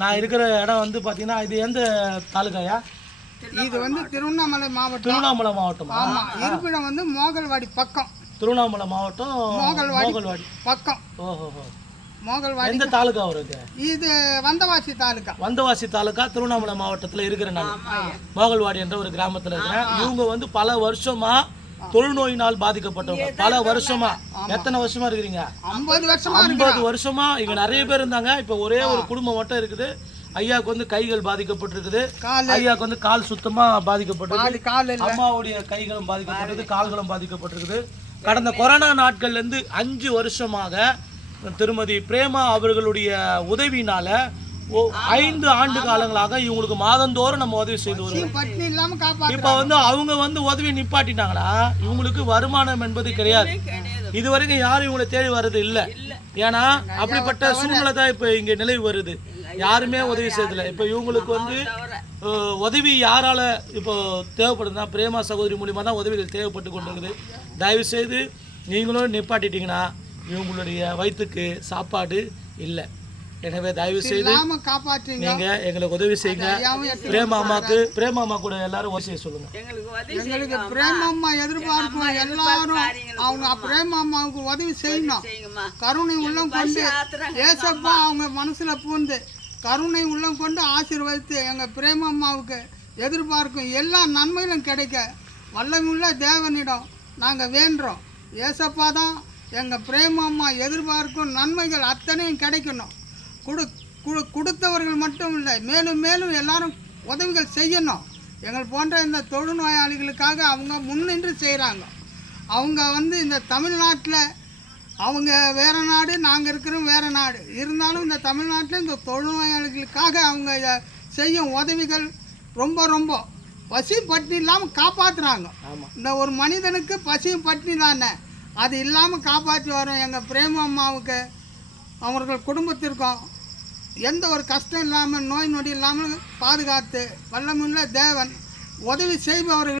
நான் இருக்கிற இடம் வந்து பார்த்தீங்கன்னா இது எந்த தாலுகாயா? இது வந்து திருவண்ணாமலை மாவட்டம். திருவண்ணாமலை மாவட்டம். ஆமாம். இருப்பிடம் வந்து மோகல்வாடி பக்கம். திருவண்ணாமலை மாவட்டம் மோகல்வாடி பக்கம். ஓஹோ. மோகல்வாடி எந்த தாலுகா வருது? இது வந்தவாசி தாலுகா. வந்தவாசி தாலுகா திருவண்ணாமலை மாவட்டத்தில் இருக்கிறேன் நான். மோகல்வாடி என்ற ஒரு கிராமத்தில் இருக்கிறேன். இவங்க வந்து பல வருஷமா தொழுநோயினால் பாதிக்கப்பட்டவங்க. பல வருஷமா. எத்தனை வருஷமா இருக்கிறீங்க? 50 வருஷமா. இங்க நிறைய பேர் இருந்தாங்க. இப்போ ஒரே ஒரு குடும்பம் மட்டும் இருக்குது. ஐயாவுக்கு வந்து கைகள் பாதிக்கப்பட்டிருக்குது. ஐயாவுக்கு வந்து கால் சுத்தமா பாதிக்கப்பட்டிருக்கு. அம்மாவுடைய கைகளும் பாதிக்கப்பட்டது, கால்களும் பாதிக்கப்பட்டிருக்குது. கடந்த கொரோனா நாட்கள்ல இருந்து 5 வருஷமாக திருமதி பிரேமா அவர்களுடைய உதவினால 5 ஆண்டு காலங்களாக இவங்களுக்கு மாதந்தோறும் நம்ம உதவி செய்து வருவோம். இப்ப வந்து அவங்க வந்து உதவி நிப்பாட்டிட்டாங்கன்னா இவங்களுக்கு வருமானம் என்பது கிடையாது. இதுவரைக்கும் யாரும் இவங்களை தேடி வர்றது இல்லை. ஏன்னா அப்படிப்பட்ட சூழ்நிலை தான் இப்போ இங்கே நிலவி வருது. யாருமே உதவி செய்யல. இப்போ இவங்களுக்கு வந்து உதவி யாரால இப்போ தேவைப்படுதுன்னா பிரேமா சகோதரி மூலியமாக தான் உதவிகள் தேவைப்பட்டு கொண்டிருக்குது. தயவு செய்து நீங்களும் நிப்பாட்டிட்டீங்கன்னா இவங்களுடைய வயிற்றுக்கு சாப்பாடு இல்லை. எனவே தயவு செய்து நீங்க எங்களுக்கு உதவி செய்யுங்க. பிரேமாமா கூட எல்லாரும் உதவி செய்ய சொல்லுங்க. எங்களுக்கு பிரேமாமா எதிர்பார்க்கும் எல்லாரும் அவங்க பிரேமாமாவுக்கு உதவி செய்யணும். கருணை உள்ளம் கொண்டு ஏசப்பா அவங்க மனசுல பூந்து கருணை உள்ளம் கொண்டு ஆசீர்வதித்து எங்க பிரேமாமாவுக்கு எதிர்பார்க்கும் எல்லா நன்மைகளும் கிடைக்க வல்லமுள்ள தேவனிடம் நாங்க வேண்டுறோம். ஏசப்பா தான் எங்க பிரேமாமா எதிர்பார்க்கும் நன்மைகள் அத்தனையும் கிடைக்கணும். கொடுத்தவர்கள் மட்டும் இல்லை, மேலும் மேலும் எல்லாரும் உதவிகள் செய்யணும். எங்கள் போன்ற இந்த தொழுநோயாளிகளுக்காக அவங்க முன்னின்று செய்கிறாங்க. அவங்க வந்து இந்த தமிழ்நாட்டில் அவங்க வேறு நாடு, நாங்கள் இருக்கிறோம் வேறு நாடு இருந்தாலும் இந்த தமிழ்நாட்டில் இந்த தொழுநோயாளிகளுக்காக அவங்க செய்யும் உதவிகள் ரொம்ப ரொம்ப பசி பட்டினி இல்லாமல் காப்பாற்றுறாங்க. இந்த ஒரு மனிதனுக்கு பசியும் பட்டினி தானே, அது இல்லாமல் காப்பாற்றி வரும். எங்கள் பிரேமா அம்மாவுக்கு அவர்கள் குடும்பத்திற்கும் எந்த ஒரு கஷ்டம் இல்லாமல் நோய் நொடி இல்லாமல் பாதுகாத்து வல்லமுள்ள தேவன் உதவி செய்பவர்கள்